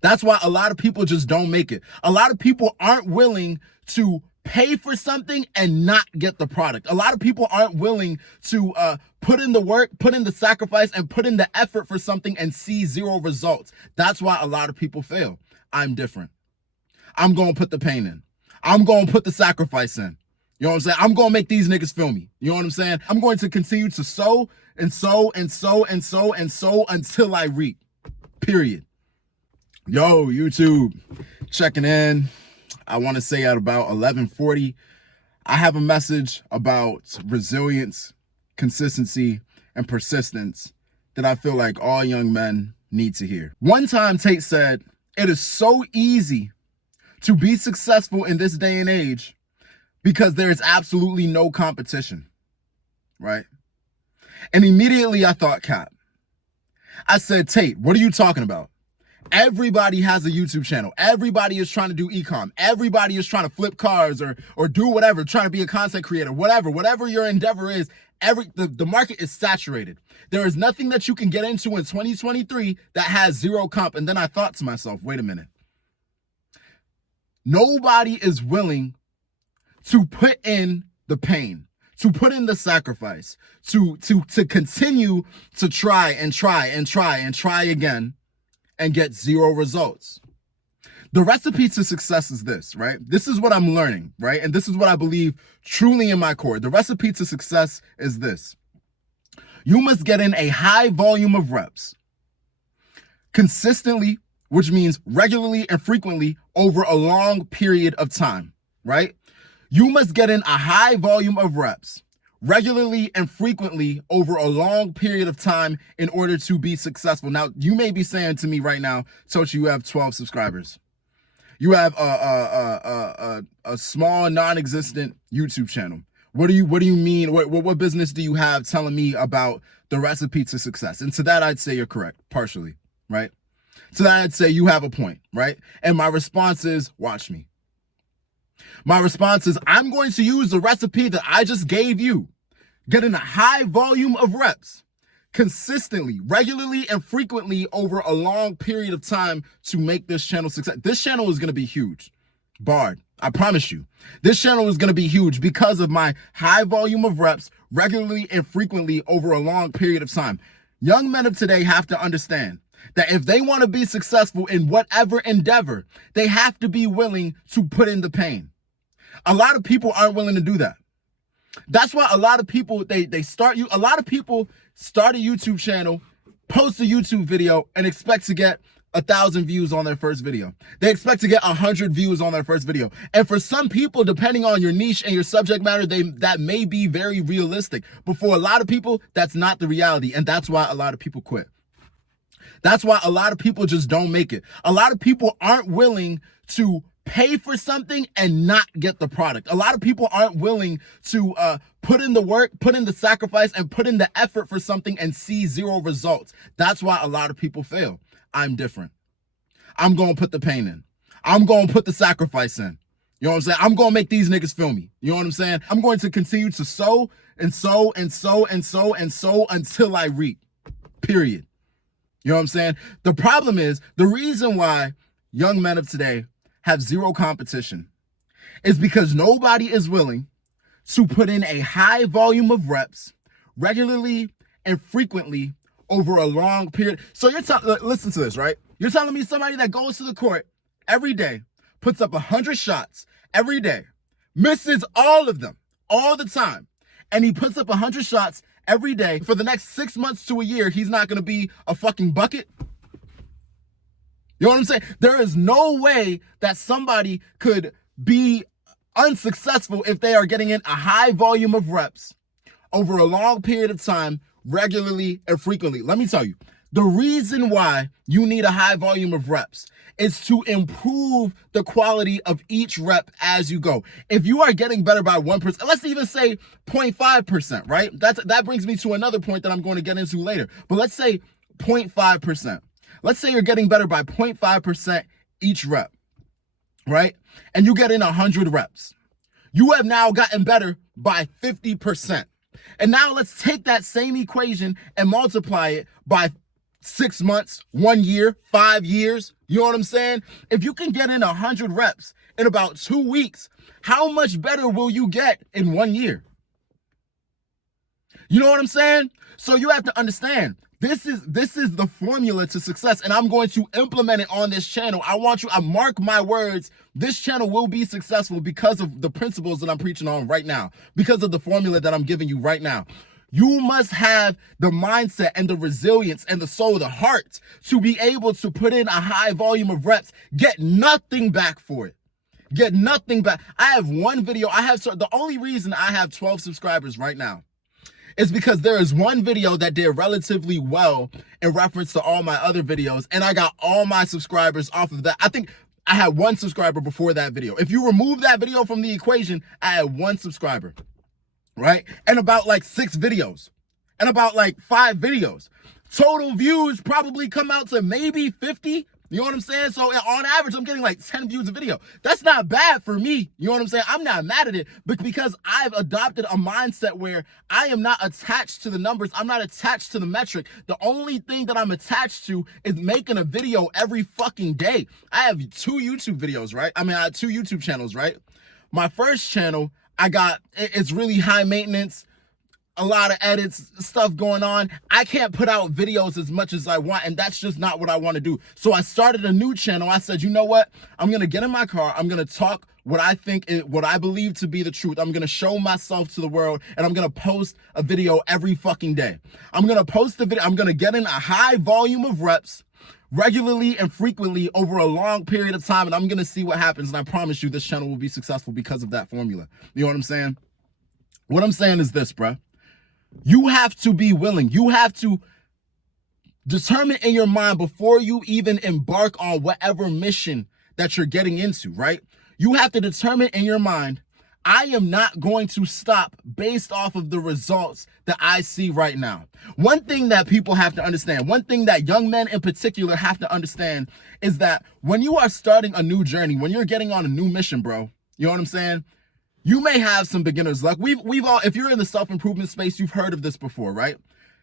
That's why a lot of people just don't make it. A lot of people aren't willing to pay for something and not get the product. A lot of people aren't willing to put in the work, put in the sacrifice, and put in the effort for something and see zero results. That's why a lot of people fail. I'm different. I'm going to put the pain in. I'm going to put the sacrifice in. You know what I'm saying? I'm going to make these niggas feel me. You know what I'm saying? I'm going to continue to sow and sow and sow and sow and sow until I reap. Period. Yo, YouTube, checking in. I want to say at about 11:40, I have a message about resilience, consistency, and persistence that I feel like all young men need to hear. One time, Tate said, "It is so easy to be successful in this day and age because there is absolutely no competition," right? And immediately I thought, Cap. I said, Tate, what are you talking about? Everybody has a YouTube channel. Everybody is trying to do e-com. Everybody is trying to flip cars or do whatever, trying to be a content creator, whatever your endeavor is. The market is saturated. There is nothing that you can get into in 2023 that has zero comp. And then I thought to myself, wait a minute. Nobody is willing to put in the pain, to put in the sacrifice, to continue to try again and get zero results. The recipe to success is this, right? This is what I'm learning, right? And this is what I believe truly in my core. The recipe to success is this. You must get in a high volume of reps consistently, which means regularly and frequently over a long period of time, right? You must get in a high volume of reps regularly and frequently over a long period of time in order to be successful. Now, you may be saying to me right now, Tochi, you have 12 subscribers. You have a small, non-existent YouTube channel. What do you mean? What business do you have telling me about the recipe to success? And to that, I'd say you're correct, partially, right? To that, I'd say you have a point, right? And my response is, watch me. My response is, I'm going to use the recipe that I just gave you. Get in a high volume of reps consistently, regularly, and frequently over a long period of time to make this channel success. This channel is going to be huge. Bard, I promise you. This channel is going to be huge because of my high volume of reps regularly and frequently over a long period of time. Young men of today have to understand that if they want to be successful in whatever endeavor, they have to be willing to put in the pain. A lot of people aren't willing to do that. That's why a lot of people, a lot of people start a YouTube channel, post a YouTube video, and expect to get 1,000 views on their first video. They expect to get 100 views on their first video. And for some people, depending on your niche and your subject matter, that may be very realistic. But for a lot of people, that's not the reality. And that's why a lot of people quit. That's why a lot of people just don't make it. A lot of people aren't willing to pay for something and not get the product. A lot of people aren't willing to put in the work, put in the sacrifice, and put in the effort for something and see zero results. That's why a lot of people fail. I'm different. I'm going to put the pain in. I'm going to put the sacrifice in. You know what I'm saying? I'm going to make these niggas feel me. You know what I'm saying? I'm going to continue to sow and sow and sow and sow and sow until I reap. Period. You know what I'm saying? The problem is, the reason why young men of today have zero competition is because nobody is willing to put in a high volume of reps regularly and frequently over a long period. So listen to this, right? You're telling me somebody that goes to the court every day, puts up 100 shots every day, misses all of them all the time, and he puts up 100 shots every day for the next 6 months to a year, he's not going to be a fucking bucket? You know what I'm saying? There is no way that somebody could be unsuccessful if they are getting in a high volume of reps over a long period of time, regularly and frequently. Let me tell you, the reason why you need a high volume of reps is to improve the quality of each rep as you go. If you are getting better by 1%, let's even say 0.5%, right? That brings me to another point that I'm going to get into later. But let's say 0.5%. Let's say you're getting better by 0.5% each rep, right? And you get in 100 reps. You have now gotten better by 50%. And now let's take that same equation and multiply it by 6 months, 1 year, 5 years. You know what I'm saying? If you can get in 100 reps in about 2 weeks, how much better will you get in 1 year? You know what I'm saying? So you have to understand, this is the formula to success, and I'm going to implement it on this channel. I mark my words, this channel will be successful because of the principles that I'm preaching on right now, because of the formula that I'm giving you right now. You must have the mindset and the resilience and the soul, the heart, to be able to put in a high volume of reps, get nothing back for it. Get nothing back. I have one video. The only reason I have 12 subscribers right now is because there is one video that did relatively well in reference to all my other videos, and I got all my subscribers off of that. I think I had 1 subscriber before that video. If you remove that video from the equation, I had 1 subscriber, right? And about like 6 videos, and about like 5 videos. Total views probably come out to maybe 50. You know what I'm saying? So on average, I'm getting like 10 views a video. That's not bad for me. You know what I'm saying? I'm not mad at it, but because I've adopted a mindset where I am not attached to the numbers. I'm not attached to the metric. The only thing that I'm attached to is making a video every fucking day. I have 2 YouTube videos, right? I have 2 YouTube channels, right? My first channel, it's really high maintenance, a lot of edits, stuff going on. I can't put out videos as much as I want, and that's just not what I want to do. So I started a new channel. I said, you know what? I'm going to get in my car. I'm going to talk what I believe to be the truth. I'm going to show myself to the world, and I'm going to post a video every fucking day. I'm going to post the video. I'm going to get in a high volume of reps regularly and frequently over a long period of time, and I'm going to see what happens. And I promise you this channel will be successful because of that formula. You know what I'm saying? What I'm saying is this, bruh. You have to be willing. You have to determine in your mind before you even embark on whatever mission that you're getting into, right? You have to determine in your mind, I am not going to stop based off of the results that I see right now. One thing that people have to understand, one thing that young men in particular have to understand is that when you are starting a new journey, when you're getting on a new mission, bro, you know what I'm saying? You may have some beginner's luck. We've all, if you're in the self-improvement space, you've heard of this before, right?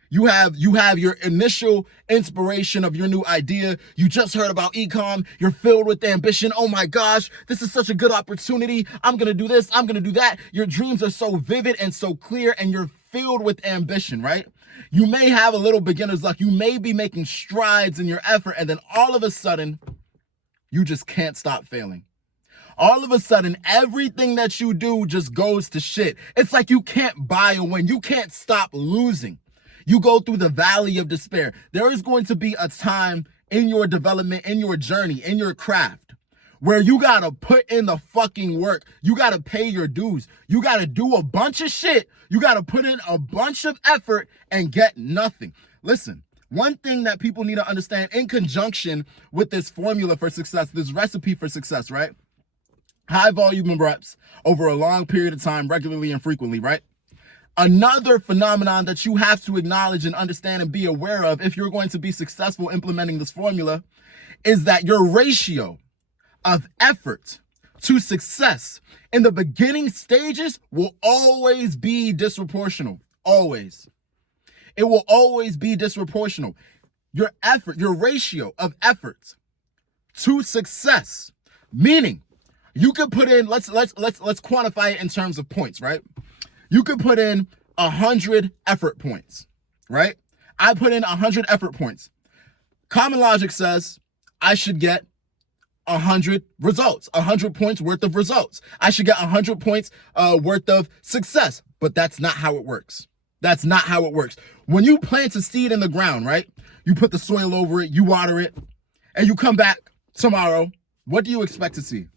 You have your initial inspiration of your new idea. You just heard about ecom. You're filled with ambition. Oh my gosh, this is such a good opportunity. I'm going to do this. I'm going to do that. Your dreams are so vivid and so clear, and you're filled with ambition, right? You may have a little beginner's luck. You may be making strides in your effort, and then all of a sudden, you just can't stop failing. All of a sudden, everything that you do just goes to shit. It's like you can't buy a win. You can't stop losing. You go through the valley of despair. There is going to be a time in your development, in your journey, in your craft, where you gotta put in the fucking work. You gotta pay your dues. You gotta do a bunch of shit. You gotta put in a bunch of effort and get nothing. Listen, one thing that people need to understand in conjunction with this formula for success, this recipe for success, right? High volume of reps over a long period of time, regularly and frequently, right? Another phenomenon that you have to acknowledge and understand and be aware of if you're going to be successful implementing this formula is that your ratio of effort to success in the beginning stages will always be disproportional. Always. It will always be disproportional. Your effort, your ratio of effort to success, meaning you could put in, let's quantify it in terms of points, right? You could put in 100 effort points, right? I put in 100 effort points. Common logic says I should get 100 results, 100 points worth of results. I should get 100 points worth of success, but that's not how it works. That's not how it works. When you plant a seed in the ground, right? You put the soil over it, you water it, and you come back tomorrow. What do you expect to see?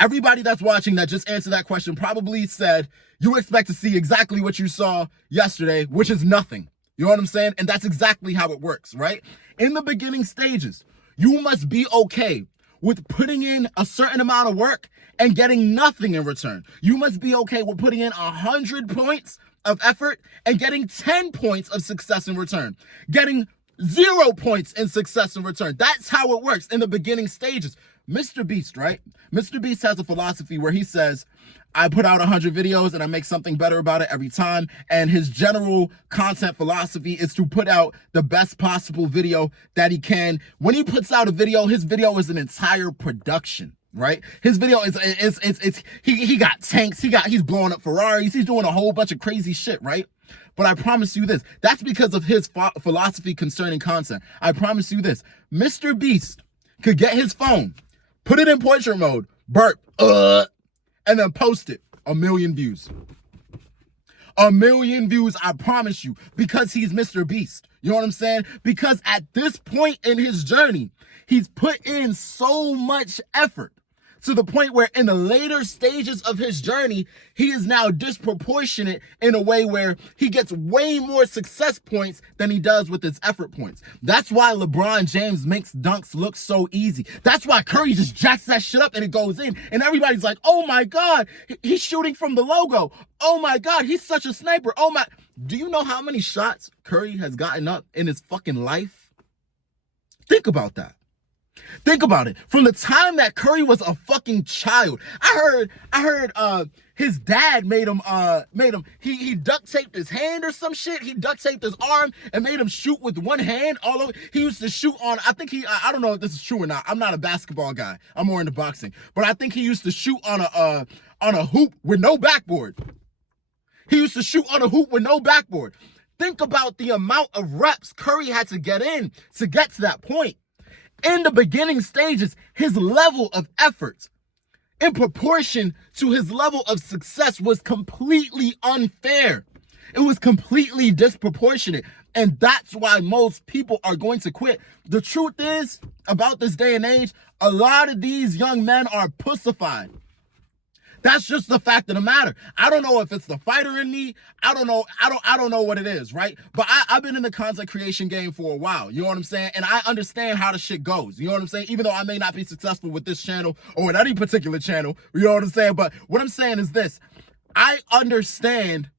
Everybody that's watching that just answered that question probably said you expect to see exactly what you saw yesterday, which is nothing. You know what I'm saying? And that's exactly how it works, right? In the beginning stages, you must be okay with putting in a certain amount of work and getting nothing in return. You must be okay with putting in 100 points of effort and getting 10 points of success in return. Getting 0 points in success and return. That's how it works in the beginning stages. Mr. Beast, right? Mr. Beast has a philosophy where he says, I put out 100 videos and I make something better about it every time. And his general content philosophy is to put out the best possible video that he can. When he puts out a video, his video is an entire production. Right, his video is he got tanks, he's blowing up Ferraris, he's doing a whole bunch of crazy shit, right? But I promise you this, that's because of his philosophy concerning content. I promise you this, Mr. Beast could get his phone, put it in portrait mode, burp, and then post it, 1 million views. 1 million views, I promise you, because he's Mr. Beast. You know what I'm saying? Because at this point in his journey, he's put in so much effort to the point where in the later stages of his journey, he is now disproportionate in a way where he gets way more success points than he does with his effort points. That's why LeBron James makes dunks look so easy. That's why Curry just jacks that shit up and it goes in. And everybody's like, oh my God, he's shooting from the logo. Oh my God, he's such a sniper. Oh my. Do you know how many shots Curry has gotten up in his fucking life? Think about that. Think about it. From the time that Curry was a fucking child, I heard his dad made him he duct taped his hand or some shit. He duct taped his arm and made him shoot with one hand all over. He used to shoot on, I don't know if this is true or not. I'm not a basketball guy. I'm more into boxing. But I think he used to shoot on a hoop with no backboard. He used to shoot on a hoop with no backboard. Think about the amount of reps Curry had to get in to get to that point. In the beginning stages, his level of effort in proportion to his level of success was completely unfair. It was completely disproportionate. And that's why most people are going to quit. The truth is, about this day and age, a lot of these young men are pussified. That's just the fact of the matter. I don't know if it's the fighter in me. I don't know what it is, right? But I've been in the content creation game for a while. You know what I'm saying? And I understand how the shit goes. You know what I'm saying? Even though I may not be successful with this channel or with any particular channel, you know what I'm saying? But what I'm saying is this. I understand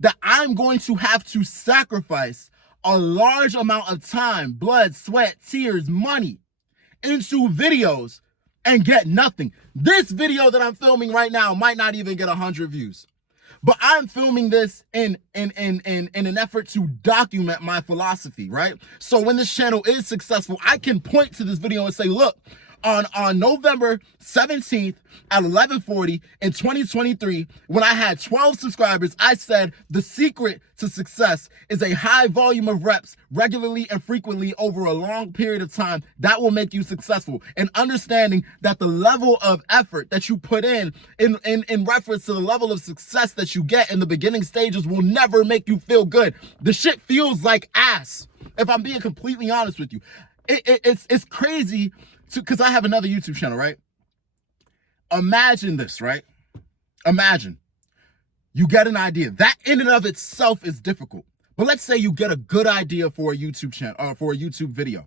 that I'm going to have to sacrifice a large amount of time, blood, sweat, tears, money into videos and get nothing. This video that I'm filming right now might not even get 100 views. But I'm filming this in an effort to document my philosophy, right? So when this channel is successful, I can point to this video and say, look, on November 17th at 11:40 in 2023, when I had 12 subscribers, I said the secret to success is a high volume of reps regularly and frequently over a long period of time that will make you successful. And understanding that the level of effort that you put in reference to the level of success that you get in the beginning stages will never make you feel good. The shit feels like ass, if I'm being completely honest with you. It's crazy because I have another YouTube channel, right? Imagine this, right? Imagine you get an idea. That in and of itself is difficult. But let's say you get a good idea for a YouTube channel or for a YouTube video.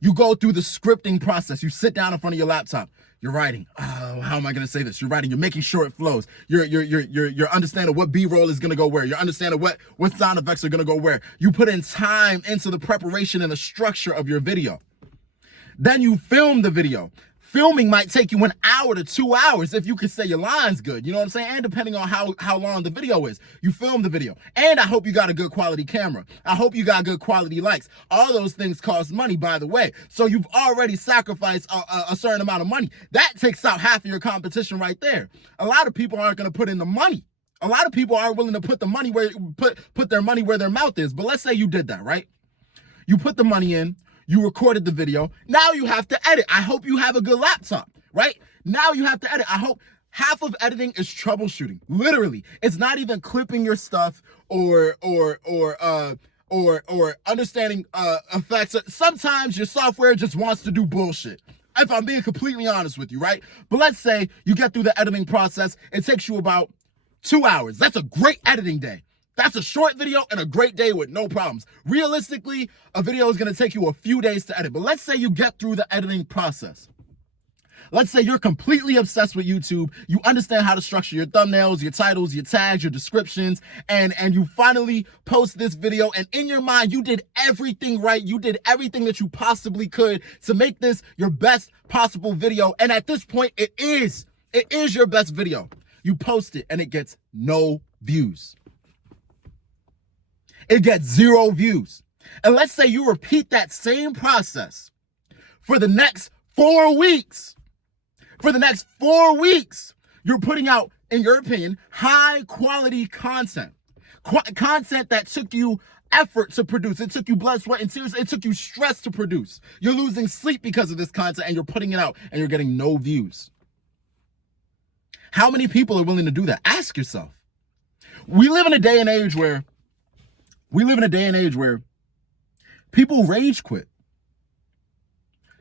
You go through the scripting process. You sit down in front of your laptop. You're writing. Oh, how am I going to say this? You're writing. You're making sure it flows. You're understanding what B-roll is going to go where. You're understanding what sound effects are going to go where. You put in time into the preparation and the structure of your video. Then you film the video. Filming might take you 1 hour to 2 hours if you can say your lines good. You know what I'm saying? And depending on how long the video is, you film the video. And I hope you got a good quality camera. I hope you got good quality lights. All those things cost money, by the way. So you've already sacrificed a certain amount of money. That takes out half of your competition right there. A lot of people aren't going to put in the money. A lot of people aren't willing to put the money where put their money where their mouth is. But let's say you did that, right? You put the money in. You recorded the video. Now you have to edit. I hope you have a good laptop, right? Now you have to edit. I hope half of editing is troubleshooting. Literally. It's not even clipping your stuff or understanding effects. Sometimes your software just wants to do bullshit. If I'm being completely honest with you, right? But let's say you get through the editing process. It takes you about 2 hours. That's a great editing day. That's a short video and a great day with no problems. Realistically, a video is going to take you a few days to edit. But let's say you get through the editing process. Let's say you're completely obsessed with YouTube. You understand how to structure your thumbnails, your titles, your tags, your descriptions, and you finally post this video, and in your mind, you did everything right. You did everything that you possibly could to make this your best possible video. And at this point, it is your best video. You post it and it gets no views. It gets 0 views. And let's say you repeat that same process for the next 4 weeks. For the next 4 weeks, you're putting out, in your opinion, high quality content. Content that took you effort to produce. It took you blood, sweat, and tears. It took you stress to produce. You're losing sleep because of this content, and you're putting it out and you're getting no views. How many people are willing to do that? Ask yourself. We live in a day and age where people rage quit.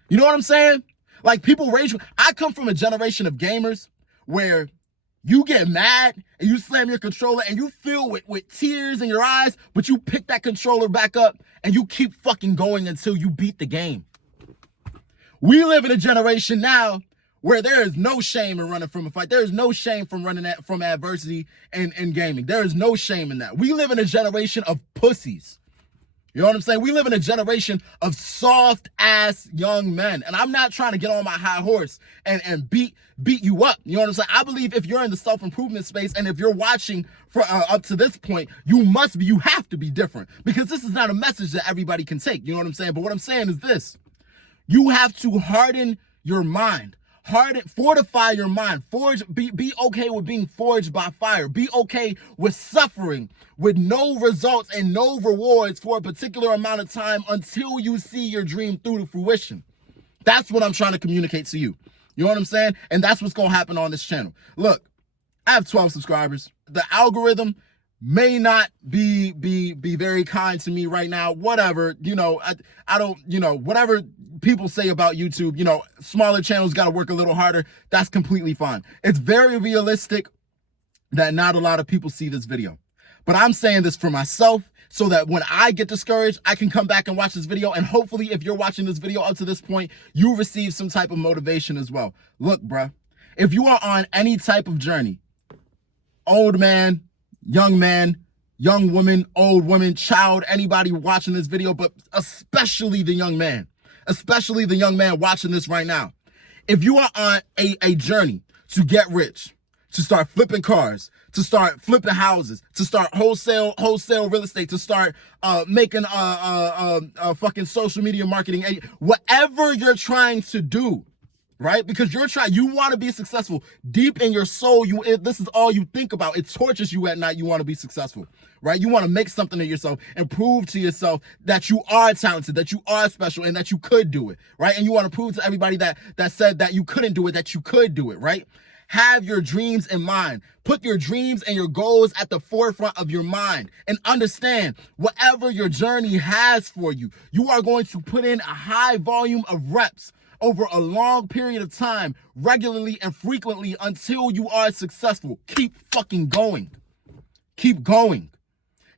You know what I'm saying? Like, people rage. I come from a generation of gamers where you get mad and you slam your controller and you feel with tears in your eyes, but you pick that controller back up and you keep fucking going until you beat the game. We live in a generation now where there is no shame in running from a fight. There is no shame from running from adversity in gaming. There is no shame in that. We live in a generation of pussies. You know what I'm saying? We live in a generation of soft-ass young men. And I'm not trying to get on my high horse and beat you up. You know what I'm saying? I believe if you're in the self-improvement space and if you're watching for up to this point, you have to be different. Because this is not a message that everybody can take. You know what I'm saying? But what I'm saying is this. You have to harden your mind. Fortify your mind. Be okay with being forged by fire. Be okay with suffering, with no results and no rewards for a particular amount of time until you see your dream through to fruition. That's what I'm trying to communicate to you. You know what I'm saying? And that's what's going to happen on this channel. Look, I have 12 subscribers. The algorithm may not be very kind to me right now. Whatever, I don't, whatever people say about YouTube, smaller channels got to work a little harder. That's completely fine. It's very realistic that not a lot of people see this video. But I'm saying this for myself so that when I get discouraged, I can come back and watch this video. And hopefully, if you're watching this video up to this point, you receive some type of motivation as well. Look, bruh, if you are on any type of journey, old man, young woman, old woman, child, anybody watching this video, but especially the young man watching this right now. If you are on a journey to get rich, to start flipping cars, to start flipping houses, to start wholesale real estate, to start making fucking social media marketing, whatever you're trying to do, right? Because you want to be successful deep in your soul. This is all you think about. It tortures you at night. You want to be successful, right? You want to make something of yourself and prove to yourself that you are talented, that you are special, and that you could do it, right? And you want to prove to everybody that said that you couldn't do it, that you could do it, right? Have your dreams in mind. Put your dreams and your goals at the forefront of your mind and understand whatever your journey has for you, you are going to put in a high volume of reps over a long period of time, regularly and frequently until you are successful. Keep fucking going. Keep going.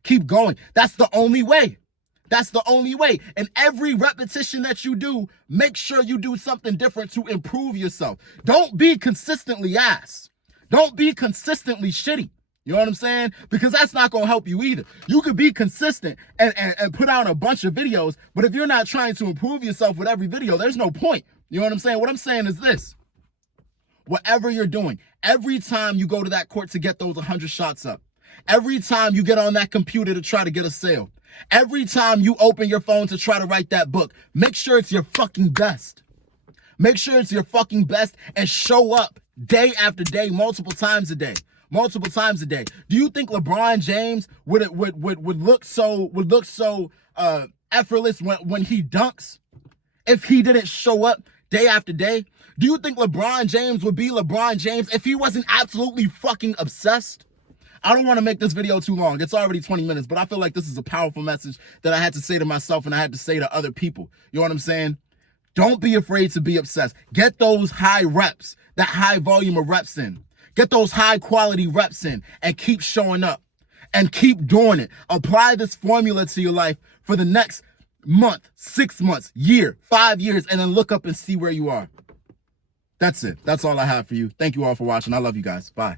Keep going. That's the only way. That's the only way. And every repetition that you do, make sure you do something different to improve yourself. Don't be consistently ass. Don't be consistently shitty. You know what I'm saying? Because that's not going to help you either. You could be consistent and put out a bunch of videos, but if you're not trying to improve yourself with every video, there's no point. You know what I'm saying? What I'm saying is this. Whatever you're doing, every time you go to that court to get those 100 shots up, every time you get on that computer to try to get a sale, every time you open your phone to try to write that book, make sure it's your fucking best. Make sure it's your fucking best and show up day after day, multiple times a day. Do you think LeBron James would look so effortless when he dunks if he didn't show up day after day? Do you think LeBron James would be LeBron James if he wasn't absolutely fucking obsessed? I don't want to make this video too long. It's already 20 minutes, but I feel like this is a powerful message that I had to say to myself and I had to say to other people. You know what I'm saying? Don't be afraid to be obsessed. Get those high reps, that high volume of reps in. Get those high quality reps in and keep showing up and keep doing it. Apply this formula to your life for the next month, 6 months, year, 5 years, and then look up and see where you are. That's it. That's all I have for you. Thank you all for watching. I love you guys. Bye.